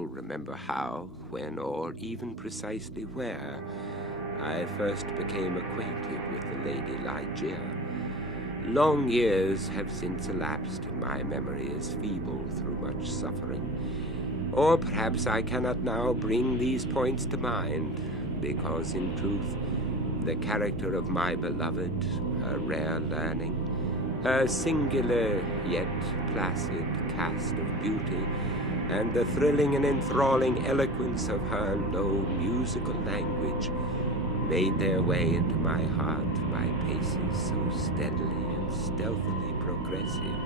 feeble remember how, when, or even precisely where, I first became acquainted with the Lady Ligeia. Long years have since elapsed, and my memory is feeble through much suffering. Or perhaps I cannot now bring these points to mind, because in truth, the character of my beloved, her rare learning, her singular yet placid cast of beauty, and the thrilling and enthralling eloquence of her low musical language made their way into my heart by paces so steadily and stealthily progressive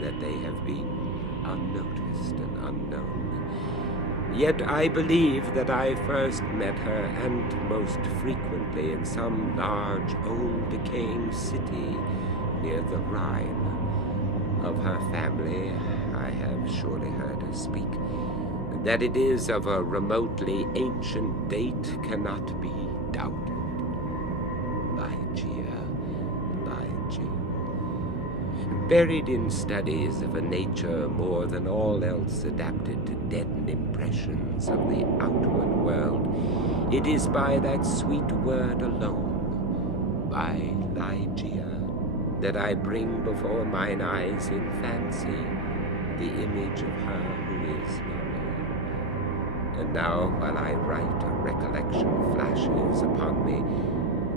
that they have been unnoticed and unknown. Yet I believe that I first met her, and most frequently, in some large, old, decaying city near the Rhine. Of her family I have surely heard her speak. That it is of a remotely ancient date cannot be doubted. Ligeia. Buried in studies of a nature more than all else adapted to deaden impressions of the outward world, it is by that sweet word alone, by Ligeia, that I bring before mine eyes in fancy the image of her who is no more. And now, while I write, a recollection flashes upon me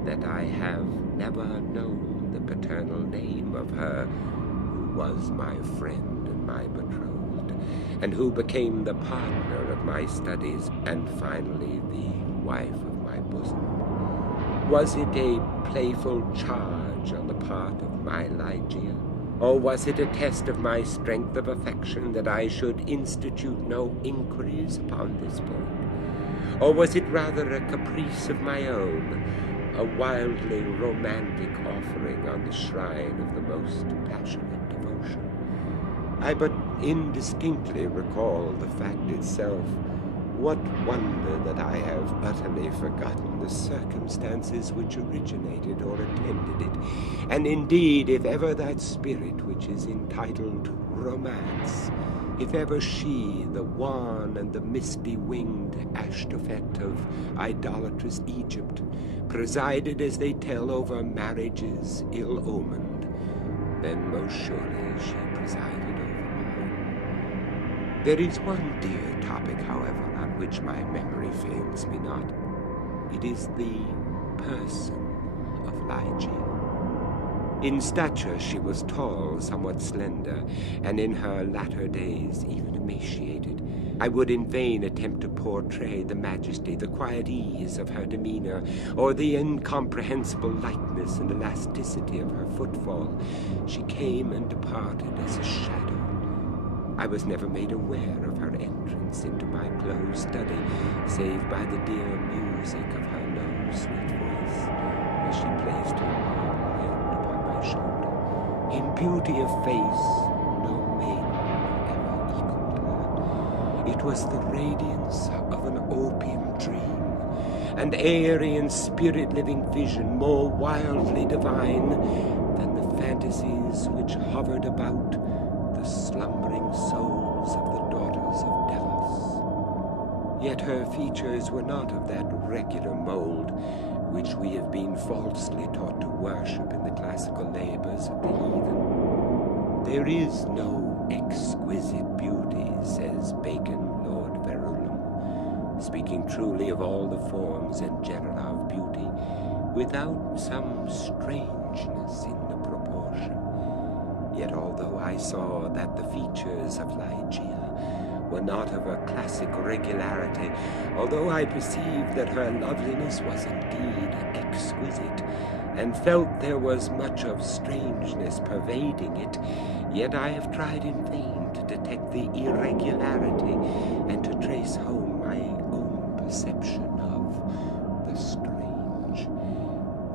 that I have never known the paternal name of her who was my friend and my betrothed, and who became the partner of my studies, and finally the wife of my bosom. Was it a playful charge on the part of my Ligeia? Or was it a test of my strength of affection that I should institute no inquiries upon this point? Or was it rather a caprice of my own, a wildly romantic offering on the shrine of the most passionate devotion? I but indistinctly recall the fact itself. What wonder that I have utterly forgotten the circumstances which originated or attended it, and indeed, if ever that spirit which is entitled romance, if ever she, the wan and the misty-winged Ashtophet of idolatrous Egypt, presided, as they tell, over marriages ill-omened, then most surely she presided over mine. There is one dear topic, however, on which my memory fails me not. It is the person of Ligeia. In stature she was tall, somewhat slender, and in her latter days even emaciated. I would in vain attempt to portray the majesty, the quiet ease of her demeanor, or the incomprehensible lightness and elasticity of her footfall. She came and departed as a shadow. I was never made aware of her entrance into my closed study, save by the dear music of her low, sweet voice, as she placed her marble hand upon my shoulder. In beauty of face, no maiden ever equaled her. It was the radiance of an opium dream, an airy and spirit-living vision more wildly divine than the fantasies which hovered about the slumbering souls of the daughters of Delos. Yet her features were not of that regular mold which we have been falsely taught to worship in the classical labors of the heathen. There is no exquisite beauty, says Bacon, Lord Verulam, speaking truly of all the forms and genera of beauty, without some strangeness in the proportion. Yet although I saw that the features of Ligeia were not of a classic regularity, although I perceived that her loveliness was indeed exquisite, and felt there was much of strangeness pervading it, yet I have tried in vain to detect the irregularity and to trace home my own perception of the strange.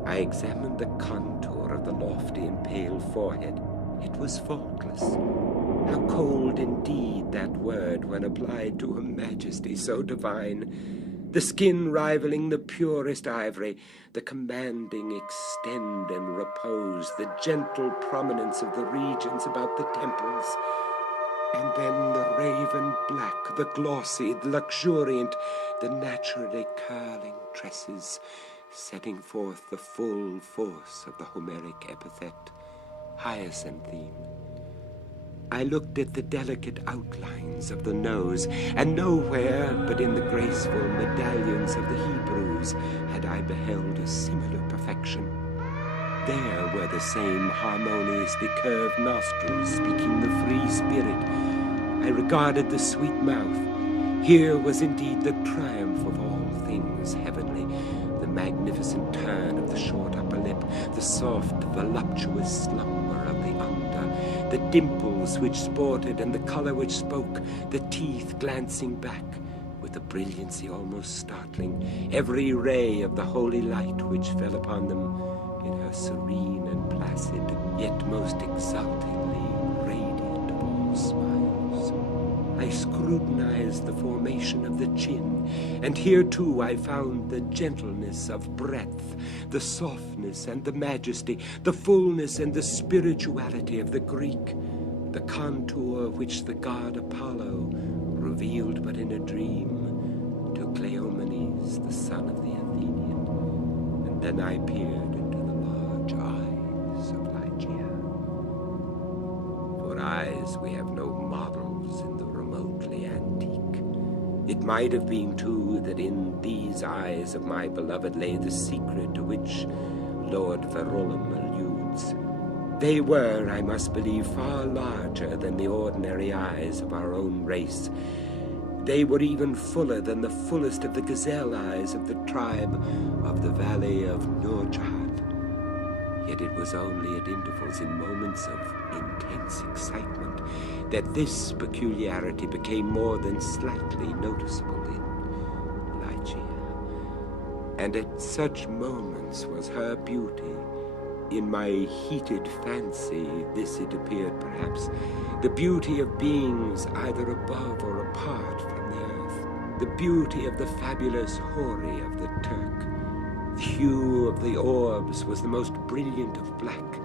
I examined the contour of the lofty and pale forehead. It was faultless. How cold indeed that word when applied to a majesty so divine. The skin rivaling the purest ivory, the commanding extend and repose, the gentle prominence of the regions about the temples. And then the raven black, the glossy, the luxuriant, the naturally curling tresses, setting forth the full force of the Homeric epithet, hyacinthine. I looked at the delicate outlines of the nose, and nowhere but in the graceful medallions of the Hebrews had I beheld a similar perfection. There were the same harmoniously curved nostrils speaking the free spirit. I regarded the sweet mouth. Here was indeed the triumph of all things heavenly, the magnificent turn of the short upper lip, the soft, voluptuous slumber of the under, the dimples which sported and the color which spoke, the teeth glancing back, with a brilliancy almost startling, every ray of the holy light which fell upon them, in her serene and placid, yet most exultingly radiant of all smiles. I scrutinized the formation of the chin, and here too I found the gentleness of breadth, the softness and the majesty, the fullness and the spirituality of the Greek, the contour which the god Apollo revealed but in a dream to Cleomenes, the son of the Athenian. And then I peered into the large eyes of Ligeia. For eyes we have no models in the remotely antique. It might have been, too, that in these eyes of my beloved lay the secret to which Lord Verulam alludes. They were, I must believe, far larger than the ordinary eyes of our own race. They were even fuller than the fullest of the gazelle eyes of the tribe of the valley of Nurjad. Yet it was only at intervals in moments of intense excitement that this peculiarity became more than slightly noticeable in Ligeia. And at such moments was her beauty. In my heated fancy, this it appeared perhaps, the beauty of beings either above or apart from the earth, the beauty of the fabulous houri of the Turk. The hue of the orbs was the most brilliant of black,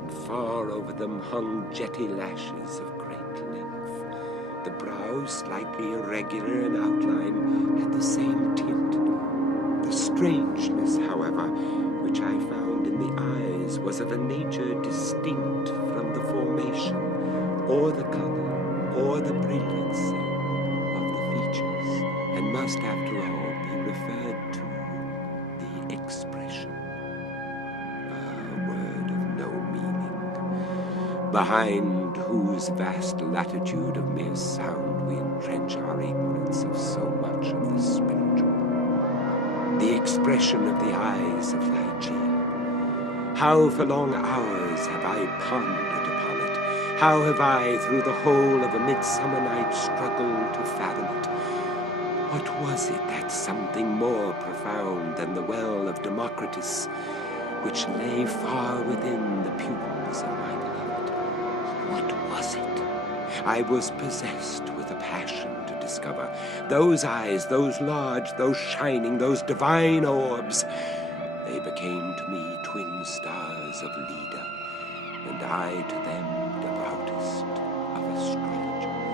and far over them hung jetty lashes of great length. The brow, slightly irregular in outline, had the same tint. The strangeness, however, which I found in the eyes was of a nature distinct from the formation, or the color, or the brilliancy of the features, and must, after all, be referred to the expression, a word of no meaning, behind whose vast latitude of mere sound we entrench our ignorance of so much of the spiritual. The expression of the eyes of Ligeia. How for long hours have I pondered upon it? How have I, through the whole of a midsummer night, struggled to fathom it? What was it, that something more profound than the well of Democritus, which lay far within the pupils of my beloved? What was it? I was possessed with a passion to discover. Those eyes, those large, those shining, those divine orbs, they became to me twin stars of Leda, and I to them devoutest of astrologers.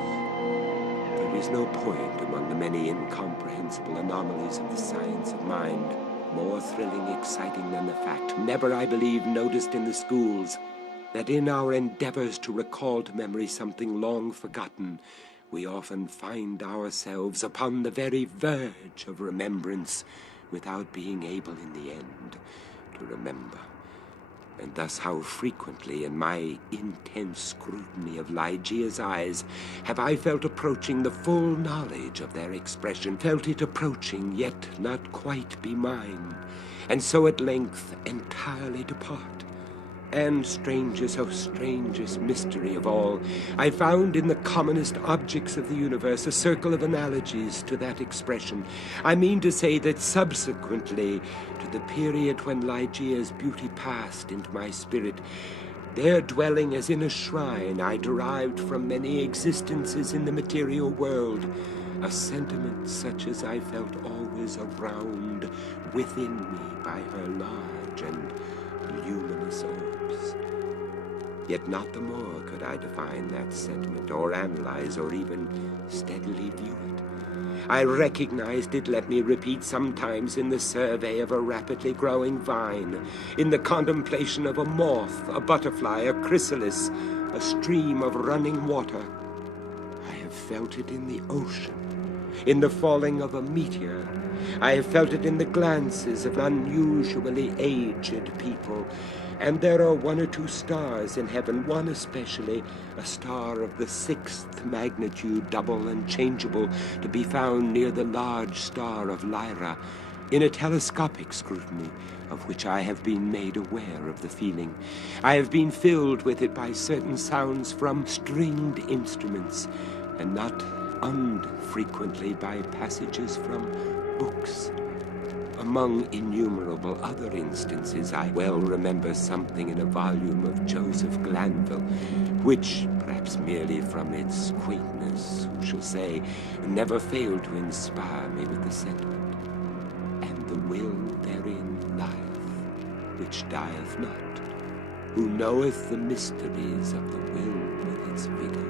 There is no point among the many incomprehensible anomalies of the science of mind more thrilling, exciting than the fact, never, I believe, noticed in the schools, that in our endeavors to recall to memory something long forgotten, we often find ourselves upon the very verge of remembrance without being able in the end to remember. And thus how frequently in my intense scrutiny of Ligeia's eyes have I felt approaching the full knowledge of their expression, felt it approaching, yet not quite be mine, and so at length entirely depart. And strangest, oh strangest mystery of all, I found in the commonest objects of the universe a circle of analogies to that expression. I mean to say that subsequently to the period when Ligeia's beauty passed into my spirit, there dwelling as in a shrine, I derived from many existences in the material world a sentiment such as I felt always around within me by her large and luminous orbs. Yet not the more could I define that sentiment, or analyze, or even steadily view it. I recognized it, let me repeat, sometimes in the survey of a rapidly growing vine, in the contemplation of a moth, a butterfly, a chrysalis, a stream of running water. I have felt it in the ocean, in the falling of a meteor. I have felt it in the glances of unusually aged people. And there are one or two stars in heaven, one especially, a star of the 6th magnitude, double and changeable, to be found near the large star of Lyra, in a telescopic scrutiny of which I have been made aware of the feeling. I have been filled with it by certain sounds from stringed instruments, and not unfrequently by passages from books. Among innumerable other instances, I well remember something in a volume of Joseph Glanvill, which, perhaps merely from its quaintness, who shall say, never failed to inspire me with the sentiment, and the will therein lieth, which dieth not, who knoweth the mysteries of the will with its vigor.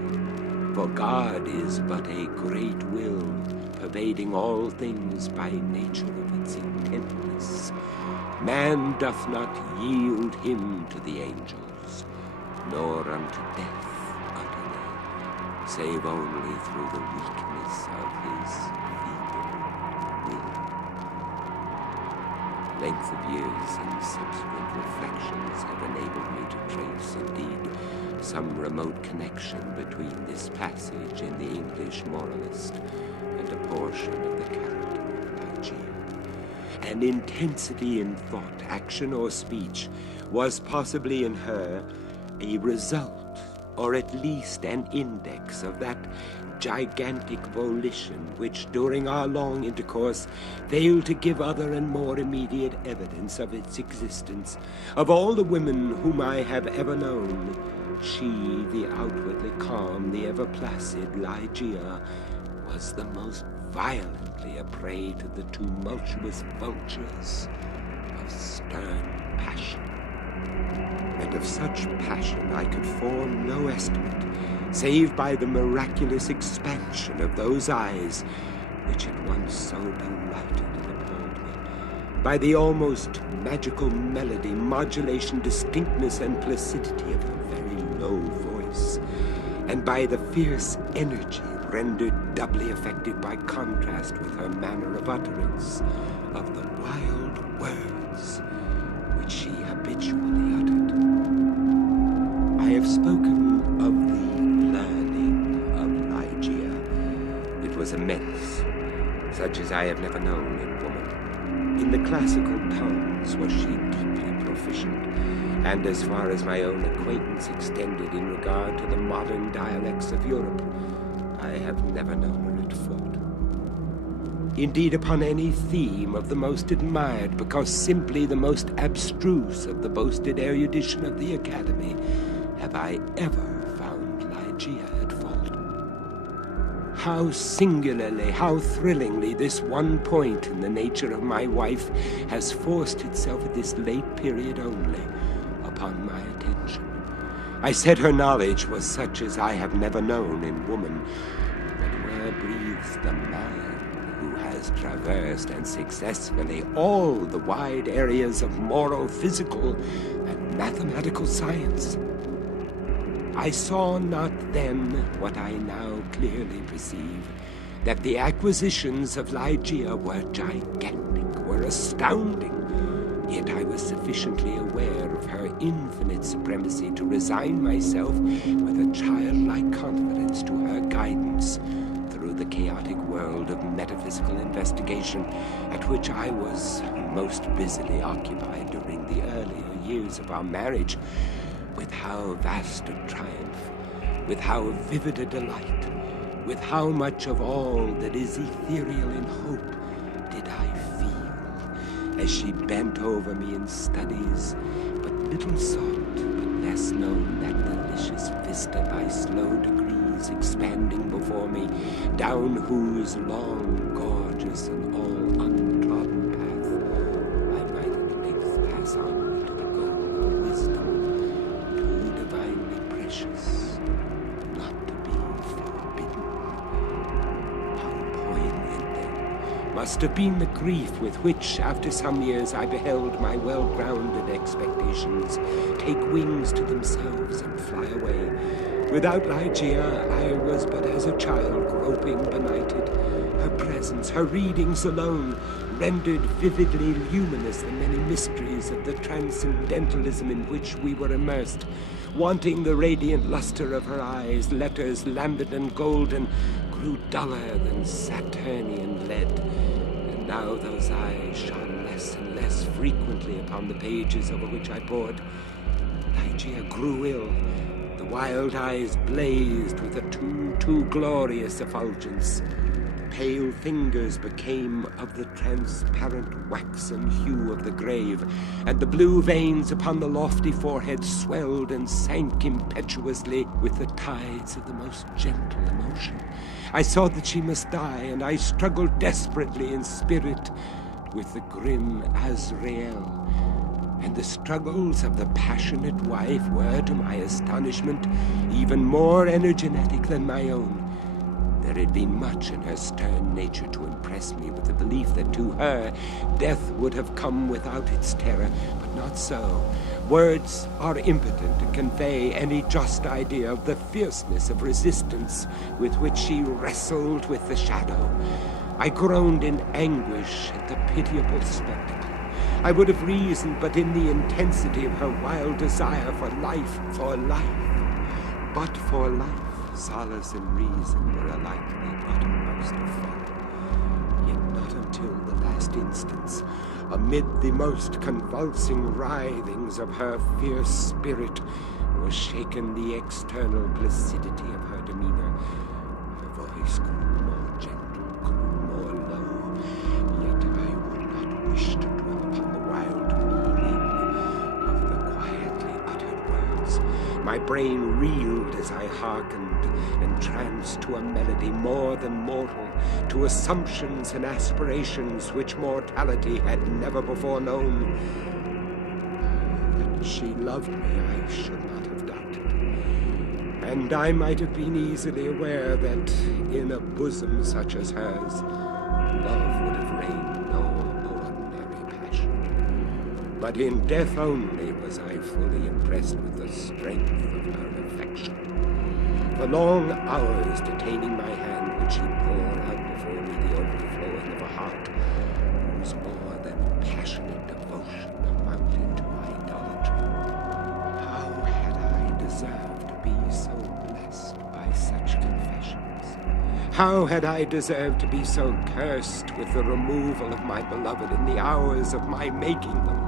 For God is but a great will, pervading all things by nature of its intentness. Man doth not yield him to the angels, nor unto death utterly, save only through the weakness of his feeble will. Length of years and subsequent reflections have enabled me to trace, indeed, some remote connection between this passage in the English moralist and a portion of the character of Ligeia. An intensity in thought, action, or speech was possibly in her a result, or at least an index of that gigantic volition which, during our long intercourse, failed to give other and more immediate evidence of its existence. Of all the women whom I have ever known, she, the outwardly calm, the ever-placid Ligeia, was the most violently a prey to the tumultuous vultures of stern passion. And of such passion I could form no estimate, save by the miraculous expansion of those eyes which had once so delighted and appalled me, by the almost magical melody, modulation, distinctness, and placidity of her very low voice, and by the fierce energy rendered doubly effective by contrast with her manner of utterance of the wild words which she habitually uttered. I have spoken of the learning of Ligeia. It was immense, such as I have never known in woman. In the classical tongues was she deeply proficient, and as far as my own acquaintance extended in regard to the modern dialects of Europe, I have never known her at fault. Indeed, upon any theme of the most admired, because simply the most abstruse of the boasted erudition of the Academy, have I ever found Ligeia at fault. How singularly, how thrillingly this one point in the nature of my wife has forced itself at this late period only upon my attention. I said her knowledge was such as I have never known in woman, but where breathes the man who has traversed and successfully all the wide areas of moral, physical, and mathematical science? I saw not then what I now clearly perceive, that the acquisitions of Ligeia were gigantic, were astounding, yet I was sufficiently aware of her infinite supremacy to resign myself with a childlike confidence to her guidance through the chaotic world of metaphysical investigation at which I was most busily occupied during the earlier years of our marriage. With how vast a triumph, with how vivid a delight, with how much of all that is ethereal in hope did I feel as she bent over me in studies but little sought, but less known, that delicious vista by slow degrees expanding before me, down whose long, gorgeous, and all untrodden path I might at length pass onward to the goal of wisdom, too divinely must have been the grief with which, after some years, I beheld my well-grounded expectations take wings to themselves and fly away. Without Ligeia, I was but as a child groping benighted. Her presence, her readings alone, rendered vividly luminous the many mysteries of the transcendentalism in which we were immersed. Wanting the radiant luster of her eyes, letters lambent and golden grew duller than Saturnian lead. And now those eyes shone less and less frequently upon the pages over which I pored. Ligeia grew ill. The wild eyes blazed with a too glorious effulgence. Pale fingers became of the transparent waxen hue of the grave, and the blue veins upon the lofty forehead swelled and sank impetuously with the tides of the most gentle emotion. I saw that she must die, and I struggled desperately in spirit with the grim Azrael. And the struggles of the passionate wife were, to my astonishment, even more energetic than my own. There had been much in her stern nature to impress me with the belief that to her death would have come without its terror, but not so. Words are impotent to convey any just idea of the fierceness of resistance with which she wrestled with the shadow. I groaned in anguish at the pitiable spectacle. I would have reasoned, but in the intensity of her wild desire for life, but for life, solace and reason were alike the uttermost of folly. Yet not until the last instance, amid the most convulsing writhings of her fierce spirit, was shaken the external placidity of her demeanor. Her voice grew more gentle, grew more low, yet I would not wish to dwell upon the wild meaning of the quietly uttered words. My brain reeled as I hearkened, entranced to a melody more than mortal, to assumptions and aspirations which mortality had never before known. That she loved me, I should not have doubted. And I might have been easily aware that in a bosom such as hers, love would have reigned no ordinary passion. But in death only was I fully impressed with the strength of her affection. For long hours detaining my hand would she pour out before me the overflowing of a heart whose more than passionate devotion amounted to idolatry. How had I deserved to be so blessed by such confessions? How had I deserved to be so cursed with the removal of my beloved in the hours of my making them?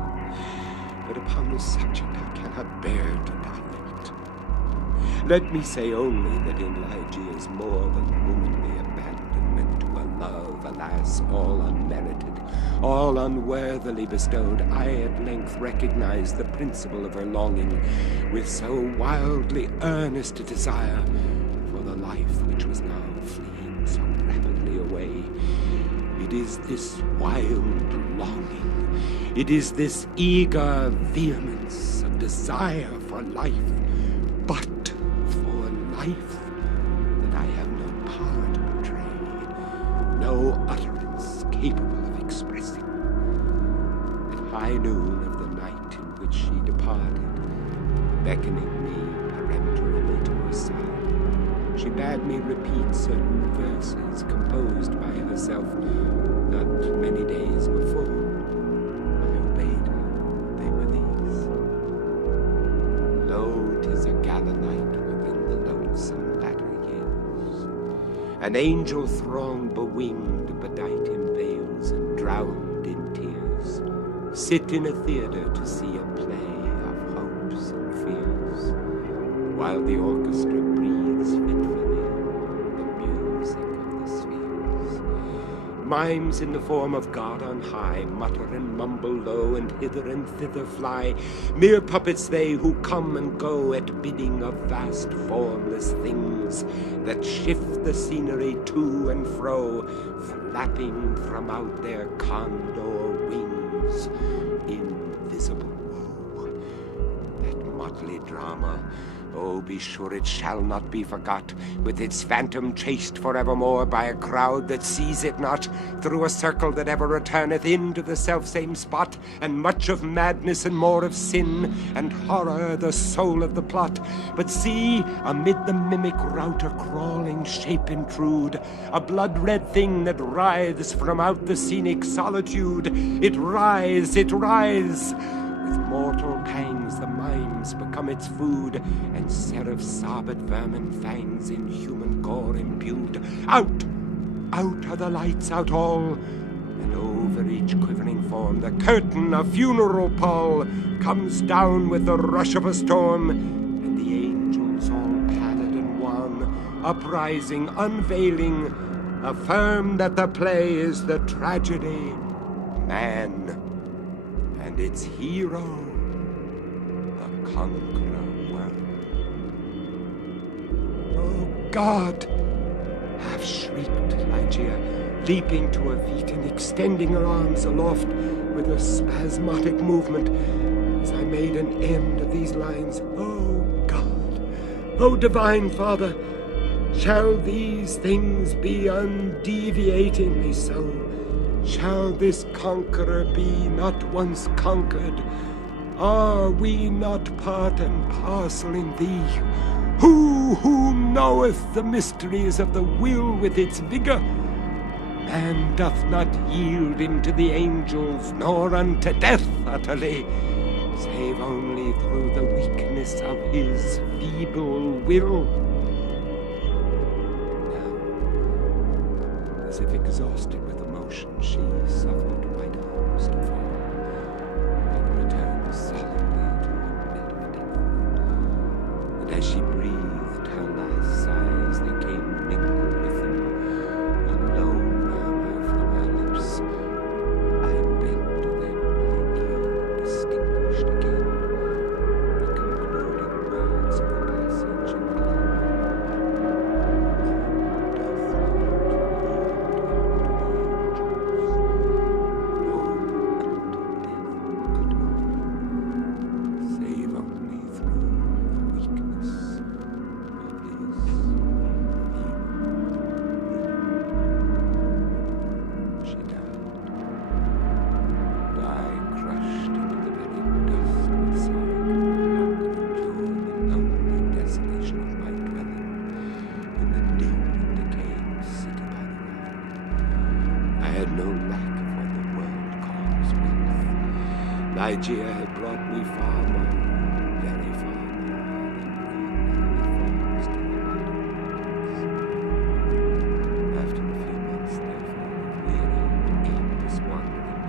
But upon this subject I cannot bear to dilate. Let me say only that in Ligeia's more than womanly abandonment to a love, alas, all unmerited, all unworthily bestowed, I at length recognized the principle of her longing with so wildly earnest a desire for the life which was now fleeing so rapidly away. It is this wild longing, it is this eager vehemence of desire for life, but for life, that I have no power to portray, no utterance capable of expressing. At high noon of the night in which she departed, beckoning me peremptorily to her side, she bade me repeat certain verses composed by herself not many days before. I obeyed her. They were these. Lo, 'tis a gala night within the lonesome latter years. An angel throng bewinged, bedight in veils and drowned in tears, sit in a theater to see a play of hopes and fears, while the orchestra breathes fitfully the music of the spheres. Mimes in the form of God on high mutter and mumble low, and hither and thither fly. Mere puppets they who come and go at bidding of vast formless things that shift the scenery to and fro, flapping from out their condor wings invisible woe. That motley drama, Oh, be sure it shall not be forgot, with its phantom chased forevermore by a crowd that sees it not, through a circle that ever returneth into the selfsame spot, and much of madness and more of sin, and horror the soul of the plot. But see, amid the mimic rout a crawling shape intrude, a blood-red thing that writhes from out the scenic solitude. It rise, with mortal pangs the mimes become its food, and seraph-sobbed vermin fangs in human gore imbued. Out are the lights, out all, and over each quivering form the curtain of funeral pall comes down with the rush of a storm, and the angels all pallid and wan, uprising, unveiling, affirm that the play is the tragedy, man, and its hero, the conqueror world. Oh God! Half shrieked Ligeia, leaping to her feet and extending her arms aloft with a spasmodic movement, as I made an end of these lines. Oh God! Oh divine Father! Shall these things be undeviatingly so? Shall this conqueror be not once conquered? Are we not part and parcel in thee? Who knoweth the mysteries of the will with its vigor? Man doth not yield into the angels, nor unto death utterly, save only through the weakness of his feeble will. Now, as if exhausted with emotion, she suffered white arms to fall, and returned solemnly to her bed of death. And as she breathed her last sighs, there came mingled with them a low murmur from her lips. I bent to them my ear distinguished again the concluding words of the passage in Ligeia had brought me far more, very far more, than ordinary forms to the London. After a few months, therefore, of weary and aimless wandering,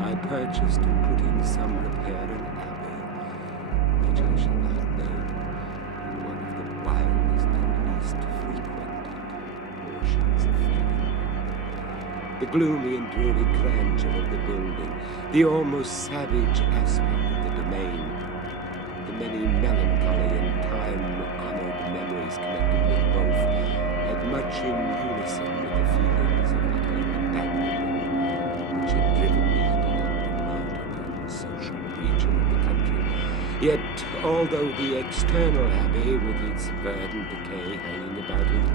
I purchased and put in some repair an abbey, which I shall not name, in one of the wildest and least frequented portions of Fairhaven. The gloomy and dreary grandeur of the building, the almost savage aspect of the domain, the many melancholy and time-honored memories connected with both, had much in unison with the feelings of utter abandonment which had driven me into that remote and social region of the country. Yet, although the external abbey, with its verdant decay hanging about it,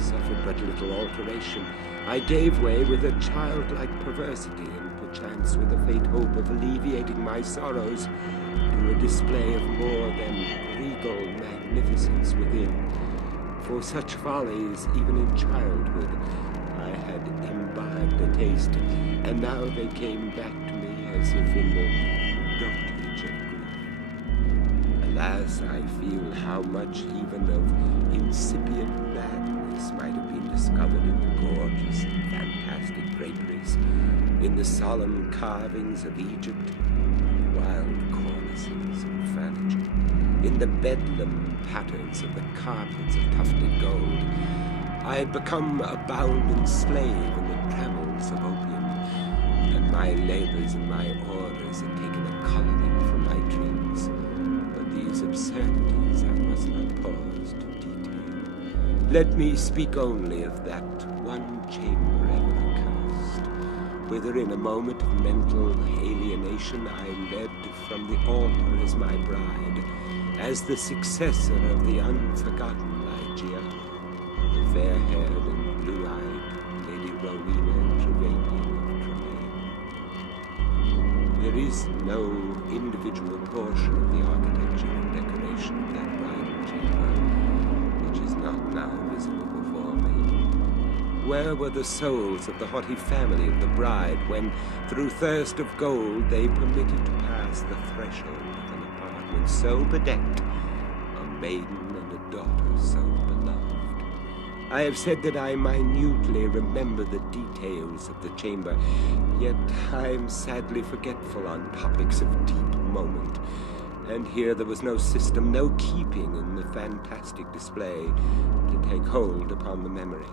suffered but little alteration, I gave way with a childlike perversity, and perchance with a faint hope of alleviating my sorrows, to a display of more than regal magnificence within. For such follies, even in childhood, I had imbibed a taste, and now they came back to me as if in the dotage of grief. Alas, I feel how much even of incipient madness might have been discovered in the gorgeous and fantastic draperies, in the solemn carvings of Egypt, wild cornices and furniture, in the bedlam patterns of the carpets of tufted gold. I had become a bounden slave in the trammels of opium, and my labors and my orders had taken a coloring from my dreams. But these absurdities I must not pause to detail. Let me speak only of that one chamber ever accursed, whither in a moment of mental alienation I led from the altar as my bride as the successor of the unforgotten Ligeia, the fair-haired and blue-eyed Lady Rowena Pervading of Tremaine. There is no individual portion of the architecture and decoration of that bridal chamber which is not now visible before me. Where were the souls of the haughty family of the bride when, through thirst of gold, they permitted to pass the threshold of an apartment so bedecked, a maiden and a daughter so beloved? I have said that I minutely remember the details of the chamber, yet I am sadly forgetful on topics of deep moment. And here there was no system, no keeping in the fantastic display to take hold upon the memory.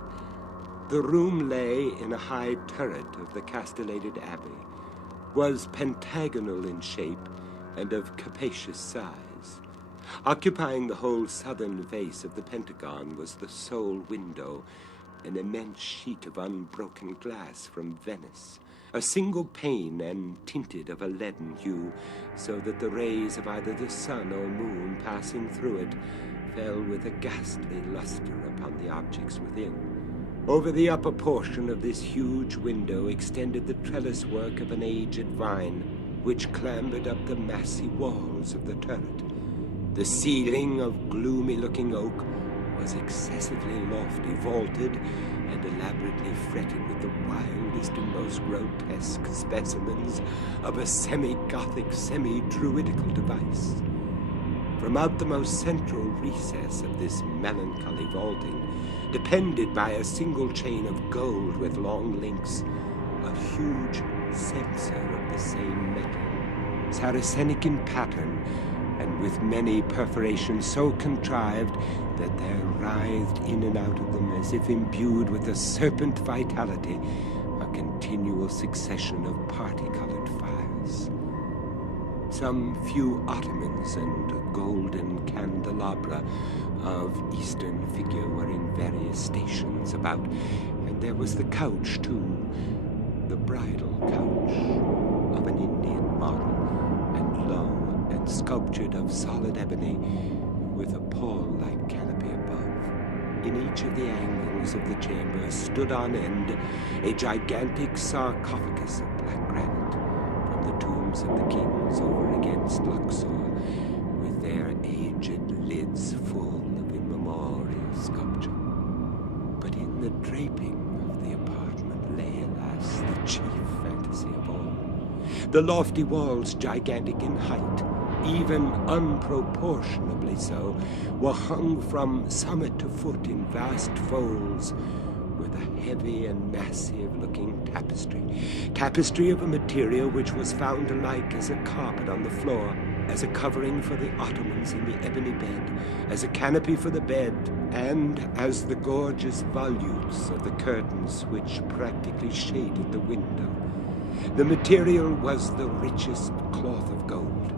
The room lay in a high turret of the castellated abbey, was pentagonal in shape and of capacious size. Occupying the whole southern face of the pentagon was the sole window, an immense sheet of unbroken glass from Venice, a single pane and tinted of a leaden hue, so that the rays of either the sun or moon passing through it fell with a ghastly luster upon the objects within. Over the upper portion of this huge window extended the trellis work of an aged vine, which clambered up the massy walls of the turret. The ceiling of gloomy-looking oak was excessively lofty, vaulted, and elaborately fretted with the wildest and most grotesque specimens of a semi-Gothic, semi-Druidical device. From out the most central recess of this melancholy vaulting, depended by a single chain of gold with long links, a huge censer of the same metal, Saracenic in pattern, and with many perforations so contrived that there writhed in and out of them, as if imbued with a serpent vitality, a continual succession of party-colored fires. Some few ottomans and golden candelabra of Eastern figure were in various stations about, and there was the couch, too, the bridal couch of an Indian model, and low and sculptured of solid ebony, with a pall-like canopy above. In each of the angles of the chamber stood on end a gigantic sarcophagus of black granite, from the tombs of the kings over against Luxor, with their aged lids full of immemorial sculpture. But in the draping of the apartment lay, alas, the chief fantasy of all. The lofty walls, gigantic in height, even unproportionably so, were hung from summit to foot in vast folds with a heavy and massive-looking tapestry of a material which was found alike as a carpet on the floor, as a covering for the ottomans in the ebony bed, as a canopy for the bed, and as the gorgeous volutes of the curtains which practically shaded the window. The material was the richest cloth of gold.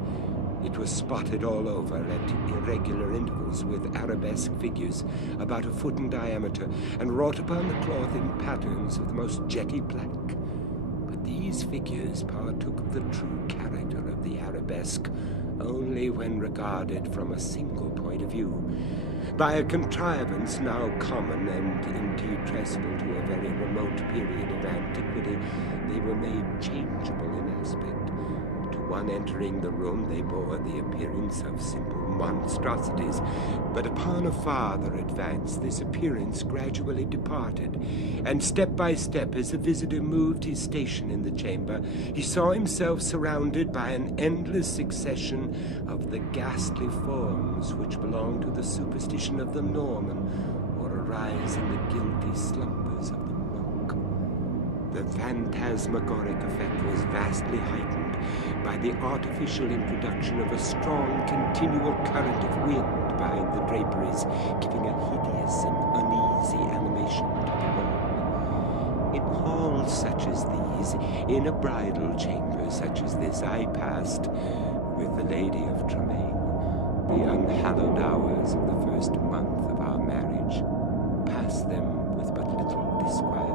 It was spotted all over at irregular intervals with arabesque figures about a foot in diameter, and wrought upon the cloth in patterns of the most jetty black. But these figures partook of the true character of the arabesque only when regarded from a single point of view. By a contrivance now common and indeed traceable to a very remote period of antiquity, they were made changeable in aspect. To one entering the room, they bore the appearance of simple monstrosities, but upon a farther advance, this appearance gradually departed, and step by step, as the visitor moved his station in the chamber, he saw himself surrounded by an endless succession of the ghastly forms which belong to the superstition of the Norman, or arise in the guilty slumbers of the monk. The phantasmagoric effect was vastly heightened by the artificial introduction of a strong, continual current of wind behind the draperies, giving a hideous and uneasy animation to the whole. In halls such as these, in a bridal chamber such as this, I passed, with the Lady of Tremaine, the unhallowed hours of the first month of our marriage, passed them with but little disquietude.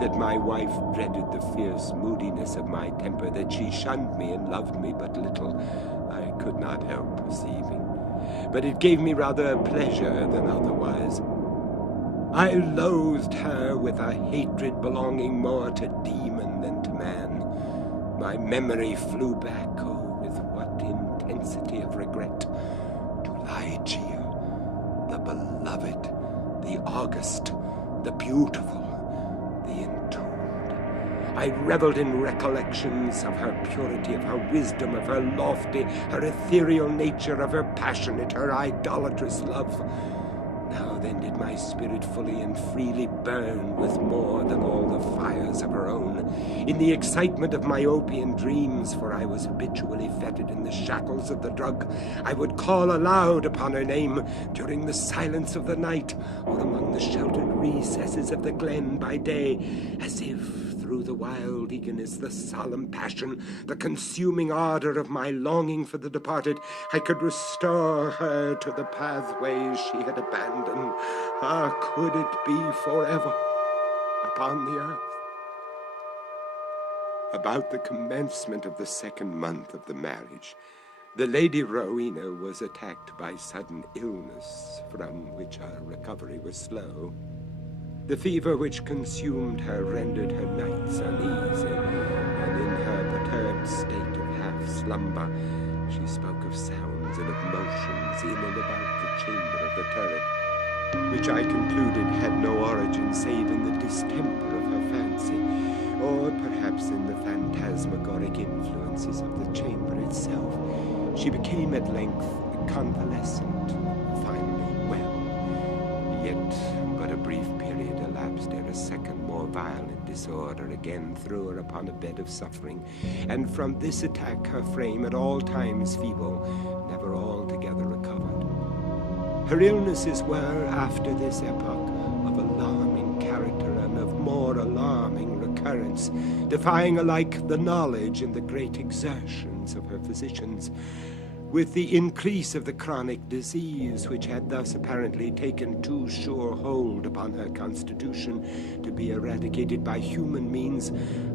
That my wife dreaded the fierce moodiness of my temper, that she shunned me and loved me but little, I could not help perceiving. But it gave me rather pleasure than otherwise. I loathed her with a hatred belonging more to demon than to man. My memory flew back, oh, with what intensity of regret, to Ligeia, the beloved, the august, the beautiful, the entombed. I reveled in recollections of her purity, of her wisdom, of her lofty, her ethereal nature, of her passionate, her idolatrous love. Now then did my spirit fully and freely burn with more than all the fires of her own. In the excitement of my opium dreams, for I was habitually fettered in the shackles of the drug, I would call aloud upon her name during the silence of the night, or among the sheltered recesses of the glen by day, as if through the wild eagerness, the solemn passion, the consuming ardor of my longing for the departed, I could restore her to the pathways she had abandoned. Ah, could it be forever upon the earth? About the commencement of the second month of the marriage, the Lady Rowena was attacked by sudden illness, from which her recovery was slow. The fever which consumed her rendered her nights uneasy, and in her perturbed state of half-slumber, she spoke of sounds and of motions in and about the chamber of the turret, which I concluded had no origin save in the distemper of her fancy, or perhaps in the phantasmagoric influences of the chamber itself. She became at length convalescent, finally well, yet but a brief period elapsed ere a second more violent disorder again threw her upon a bed of suffering, and from this attack her frame, at all times feeble, never altogether recovered. Her illnesses were, after this epoch, of alarming character and of more alarming recurrence, defying alike the knowledge and the great exertions of her physicians. With the increase of the chronic disease, which had thus apparently taken too sure hold upon her constitution to be eradicated by human means,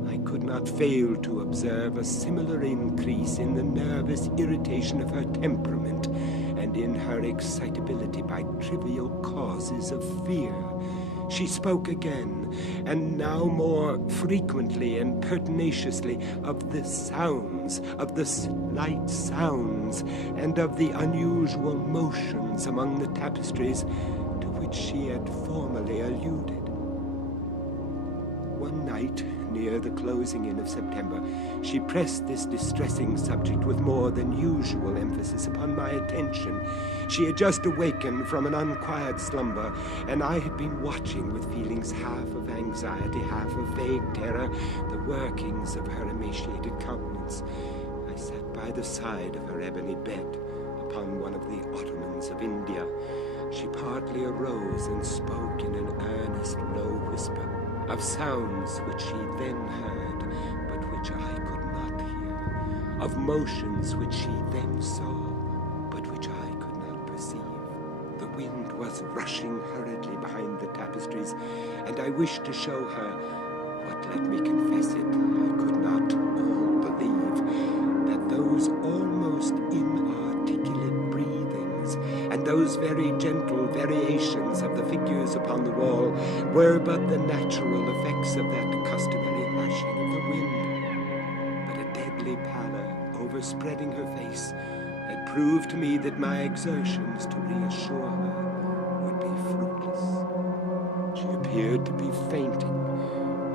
I could not fail to observe a similar increase in the nervous irritation of her temperament and in her excitability by trivial causes of fear. She spoke again, and now more frequently and pertinaciously, of the sounds, of the slight sounds, and of the unusual motions among the tapestries to which she had formerly alluded. One night, near the closing in of September, she pressed this distressing subject with more than usual emphasis upon my attention. She had just awakened from an unquiet slumber, and I had been watching with feelings half of anxiety, half of vague terror, the workings of her emaciated countenance. I sat by the side of her ebony bed, upon one of the ottomans of India. She partly arose and spoke in an earnest, low whisper, of sounds which she then heard, but which I could not hear, of motions which she then saw, but which I could not perceive. The wind was rushing hurriedly behind the tapestries, and I wished to show her what, let me confess it, I could not all believe, that those almost inarticulate breathings and those very gentle variations of the figures upon the wall were but the natural effects of that customary rushing of the wind. But a deadly pallor overspreading her face had proved to me that my exertions to reassure her would be fruitless. She appeared to be fainting,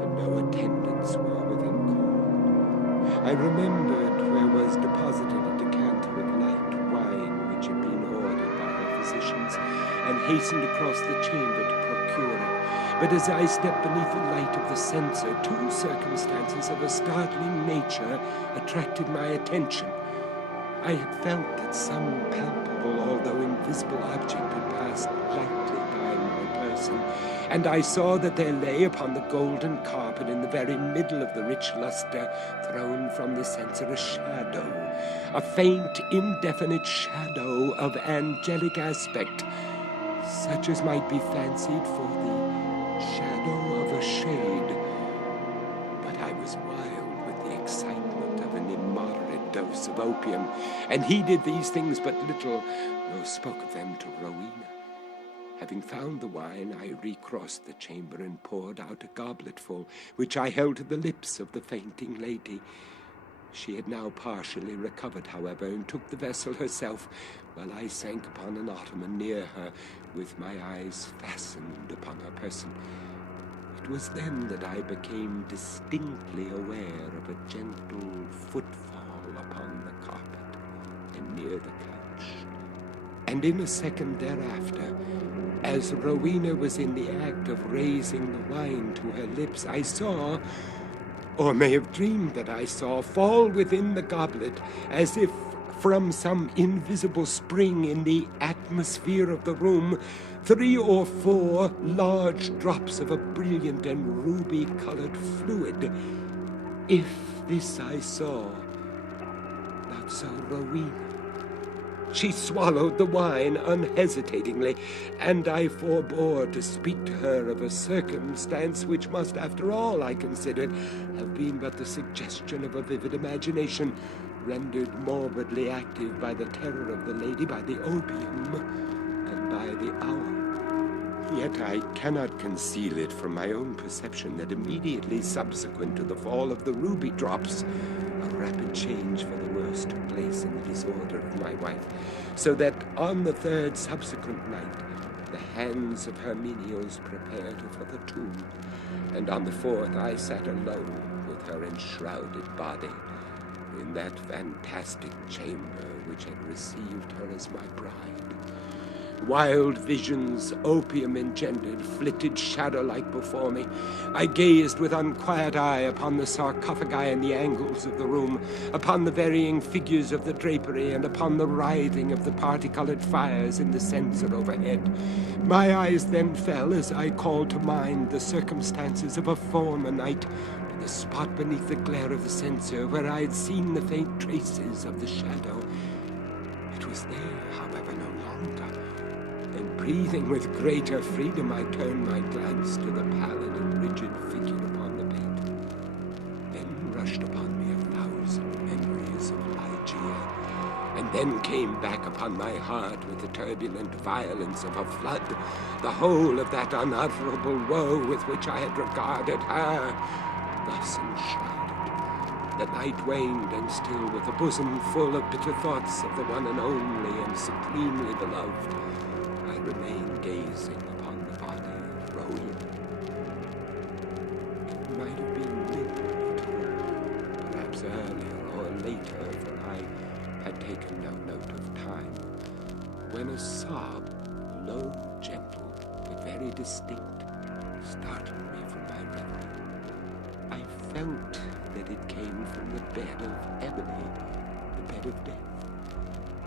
and no attendants were within call. I remembered where was deposited a decanter of light wine which had been ordered by her physicians, and hastened across the chamber to procure it. But as I stepped beneath the light of the censer, two circumstances of a startling nature attracted my attention. I had felt that some palpable, although invisible object had passed lightly by my person, and I saw that there lay upon the golden carpet in the very middle of the rich luster thrown from the censer a shadow, a faint, indefinite shadow of angelic aspect, such as might be fancied for the shadow of a shade. But I was wild with the excitement of an immoderate dose of opium, and heeded these things but little, nor spoke of them to Rowena. Having found the wine, I recrossed the chamber and poured out a gobletful, which I held to the lips of the fainting lady. She had now partially recovered, however, and took the vessel herself, while I sank upon an ottoman near her, with my eyes fastened upon her person. It was then that I became distinctly aware of a gentle footfall upon the carpet and near the couch. And in a second thereafter, as Rowena was in the act of raising the wine to her lips, I saw, or may have dreamed that I saw, fall within the goblet, as if from some invisible spring in the atmosphere of the room, 3 or 4 large drops of a brilliant and ruby-colored fluid. If this I saw, not so Rowena. She swallowed the wine unhesitatingly, and I forbore to speak to her of a circumstance which must, after all, I considered, have been but the suggestion of a vivid imagination, rendered morbidly active by the terror of the lady, by the opium, and by the hour. Yet I cannot conceal it from my own perception that immediately subsequent to the fall of the ruby drops, a rapid change for the worse took place in the disorder of my wife, so that on the 3rd subsequent night the hands of her menials prepared her for the tomb, and on the 4th I sat alone with her enshrouded body in that fantastic chamber which had received her as my bride. Wild visions, opium engendered, flitted shadow-like before me. I gazed with unquiet eye upon the sarcophagi in the angles of the room, upon the varying figures of the drapery, and upon the writhing of the party-colored fires in the censer overhead. My eyes then fell, as I called to mind the circumstances of a former night, to the spot beneath the glare of the censer where I had seen the faint traces of the shadow. It was there, however, no longer. And breathing with greater freedom, I turned my glance to the pallid and rigid figure upon the bed. Then rushed upon me 1,000 memories of Ligeia, and then came back upon my heart with the turbulent violence of a flood, the whole of that unutterable woe with which I had regarded her, thus enshrouded. The night waned, and still, with a bosom full of bitter thoughts of the one and only and supremely beloved, I remained gazing upon the body of Rowena. It might have been midnight, or perhaps earlier or later, for I had taken no note of time, when a sob, low, gentle, but very distinct, startled me from my reverie. I felt that it came from the bed of Emily, the bed of death.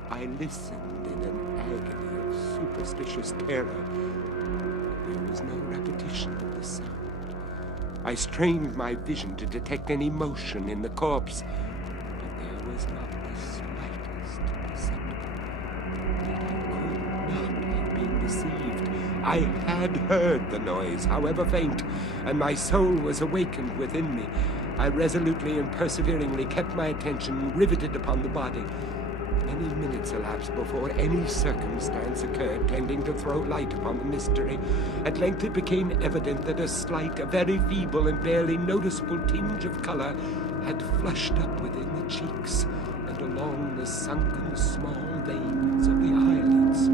I listened in an agony of superstitious terror, but there was no repetition of the sound. I strained my vision to detect any motion in the corpse, but there was not the slightest perceptible. Yet I could not have been deceived. I had heard the noise, however faint, and my soul was awakened within me. I resolutely and perseveringly kept my attention riveted upon the body. Many minutes elapsed before any circumstance occurred tending to throw light upon the mystery. At length it became evident that a slight, a very feeble and barely noticeable tinge of color had flushed up within the cheeks and along the sunken small veins of the eyelids.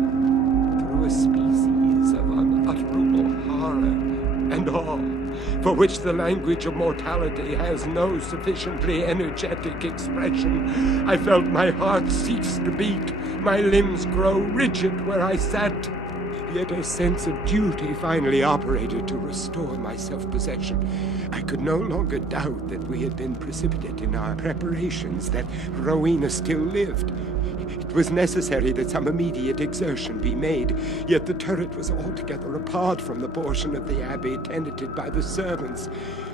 Through a species of unutterable horror and awe, for which the language of mortality has no sufficiently energetic expression, I felt my heart cease to beat, my limbs grow rigid where I sat. Yet a sense of duty finally operated to restore my self-possession. I could no longer doubt that we had been precipitate in our preparations, that Rowena still lived. It was necessary that some immediate exertion be made, yet the turret was altogether apart from the portion of the abbey tenanted by the servants.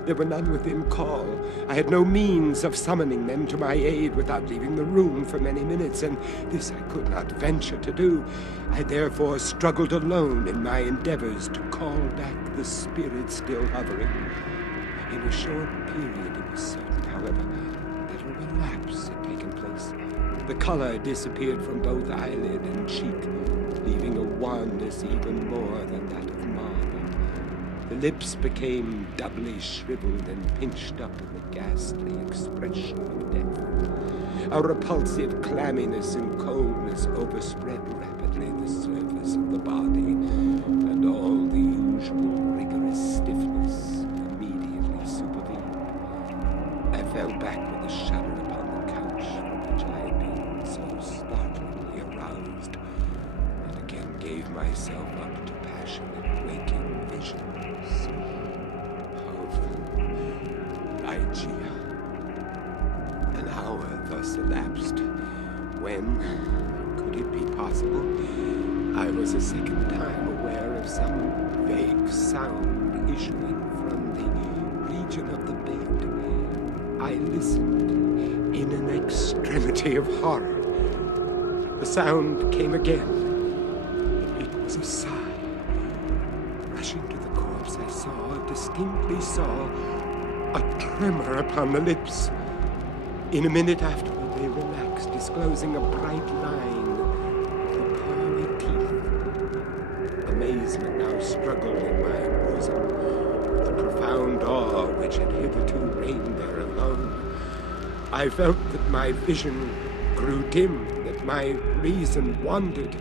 There were none within call. I had no means of summoning them to my aid without leaving the room for many minutes, and this I could not venture to do. I therefore struggled alone in my endeavors to call back the spirit still hovering. In a short period it was certain, however, that a relapse had taken place. eyes. The color disappeared from both eyelid and cheek, leaving a wanness even more than that of marble. The lips became doubly shriveled and pinched up in the ghastly expression of death. A repulsive clamminess and coldness overspread rapidly the surface of the body, and all the usual rigorous stiffness immediately supervened. I fell back with a shudder upon the couch from which I had been so startlingly aroused, and again gave myself up to passionate waking visions of Ligeia. An hour thus elapsed, when, could it be possible, I was a second time aware of some vague sound issuing from the region of the bed. I listened in an extremity of horror. The sound came again. It was a sigh. Rushing to the corpse, distinctly saw, a tremor upon the lips. In a minute afterward, they relaxed, disclosing a bright line of the pearly teeth. Amazement now struggled in my bosom with the profound awe which had hitherto reigned there alone. I felt that my vision grew dim, that my reason wandered,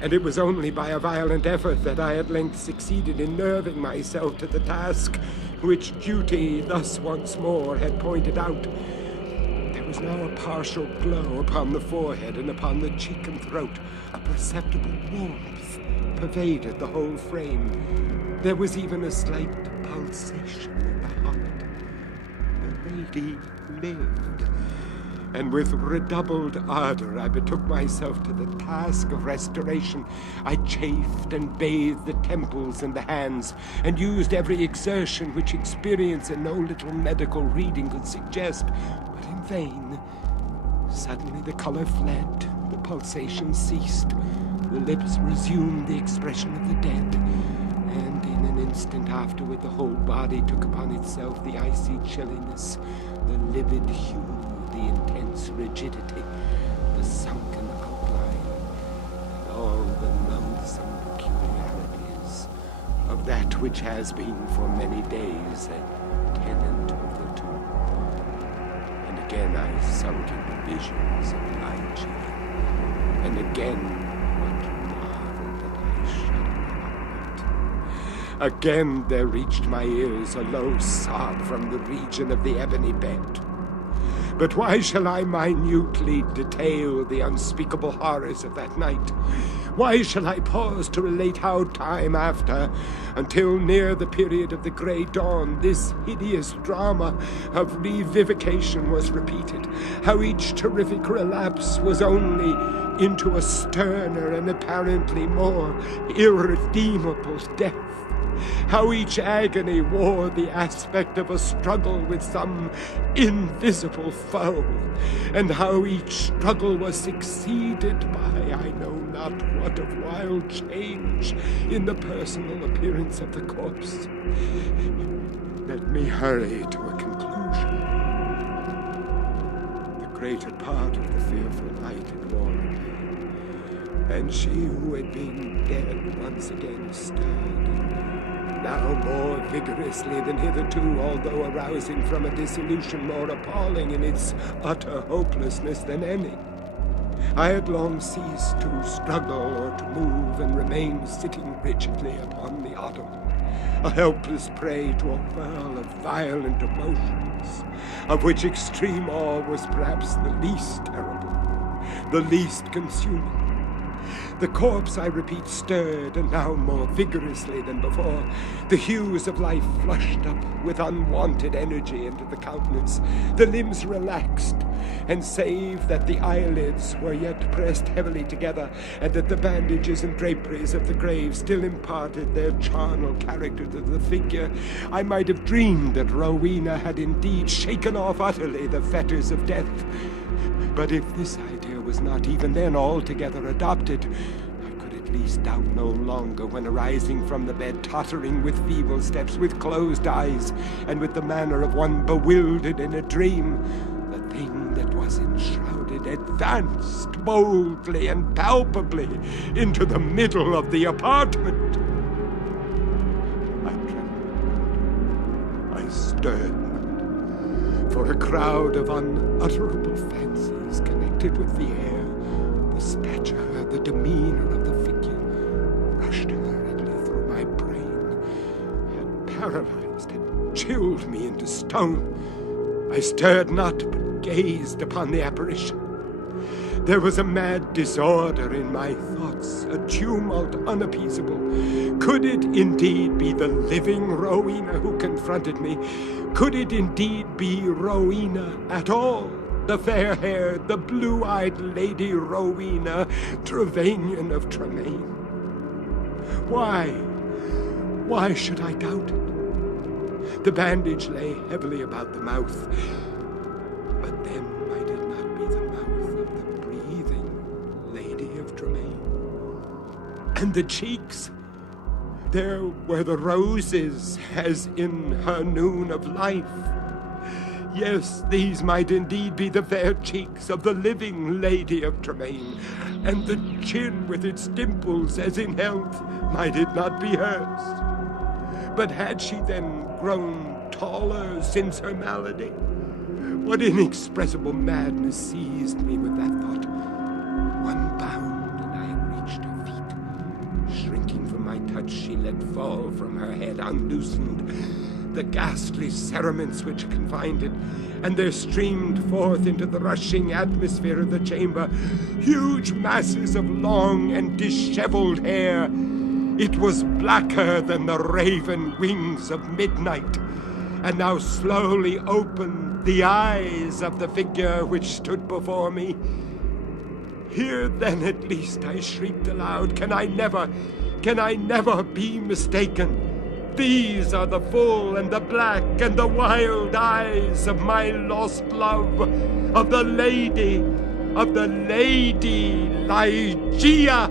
and it was only by a violent effort that I at length succeeded in nerving myself to the task which duty thus once more had pointed out. There was now a partial glow upon the forehead and upon the cheek and throat. A perceptible warmth pervaded the whole frame. There was even a slight pulsation in the heart. The lady lived. And with redoubled ardor, I betook myself to the task of restoration. I chafed and bathed the temples and the hands, and used every exertion which experience and no little medical reading could suggest, but in vain. Suddenly the color fled, the pulsation ceased, the lips resumed the expression of the dead, and in an instant afterward the whole body took upon itself the icy chilliness, the livid hue, the intense rigidity, the sunken outline, and all the loathsome peculiarities of that which has been for many days a tenant of the tomb. And again I sunk into visions of Ligeia, and again what marvel that I shuddered outright. Again there reached my ears a low sob from the region of the ebony bed. But why shall I minutely detail the unspeakable horrors of that night? Why shall I pause to relate how time after, until near the period of the grey dawn, this hideous drama of revivification was repeated, how each terrific relapse was only into a sterner and apparently more irredeemable death? How each agony wore the aspect of a struggle with some invisible foe, and how each struggle was succeeded by I know not what of wild change in the personal appearance of the corpse. Let me hurry to a conclusion. The greater part of the fearful night had worn away, and she who had been dead once again stirred, now more vigorously than hitherto, although arousing from a dissolution more appalling in its utter hopelessness than any. I had long ceased to struggle or to move, and remained sitting rigidly upon the ottoman, a helpless prey to a whirl of violent emotions, of which extreme awe was perhaps the least terrible, the least consuming. The corpse, I repeat, stirred, and now more vigorously than before. The hues of life flushed up with unwonted energy into the countenance. The limbs relaxed, and save that the eyelids were yet pressed heavily together, and that the bandages and draperies of the grave still imparted their charnel character to the figure, I might have dreamed that Rowena had indeed shaken off utterly the fetters of death. But if this idea was not even then altogether adopted, I could at least doubt no longer when, arising from the bed, tottering with feeble steps, with closed eyes, and with the manner of one bewildered in a dream, the thing that was enshrouded advanced boldly and palpably into the middle of the apartment. I trembled. I stirred not, for a crowd of unutterable fancies connected with the air, the stature, the demeanor of the figure, rushed hurriedly through my brain, had paralyzed, had chilled me into stone. I stirred not, but gazed upon the apparition. There was a mad disorder in my thoughts, a tumult unappeasable. Could it indeed be the living Rowena who confronted me? Could it indeed be Rowena at all? The fair-haired, the blue-eyed Lady Rowena, Trevanion of Tremaine? Why should I doubt it? The bandage lay heavily about the mouth, but then might it not be the mouth of the breathing Lady of Tremaine? And the cheeks, there were the roses, as in her noon of life. Yes, these might indeed be the fair cheeks of the living Lady of Tremaine, and the chin with its dimples, as in health, might it not be hers? But had she then grown taller since her malady? What inexpressible madness seized me with that thought? One bound, and I had reached her feet. Shrinking from my touch, she let fall from her head, unloosened, the ghastly cerements which confined it, and there streamed forth into the rushing atmosphere of the chamber huge masses of long and disheveled hair. It was blacker than the raven wings of midnight, and now slowly opened the eyes of the figure which stood before me. Here then at least, I shrieked aloud, can I never be mistaken? These are the full and the black and the wild eyes of my lost love, of the lady Ligeia.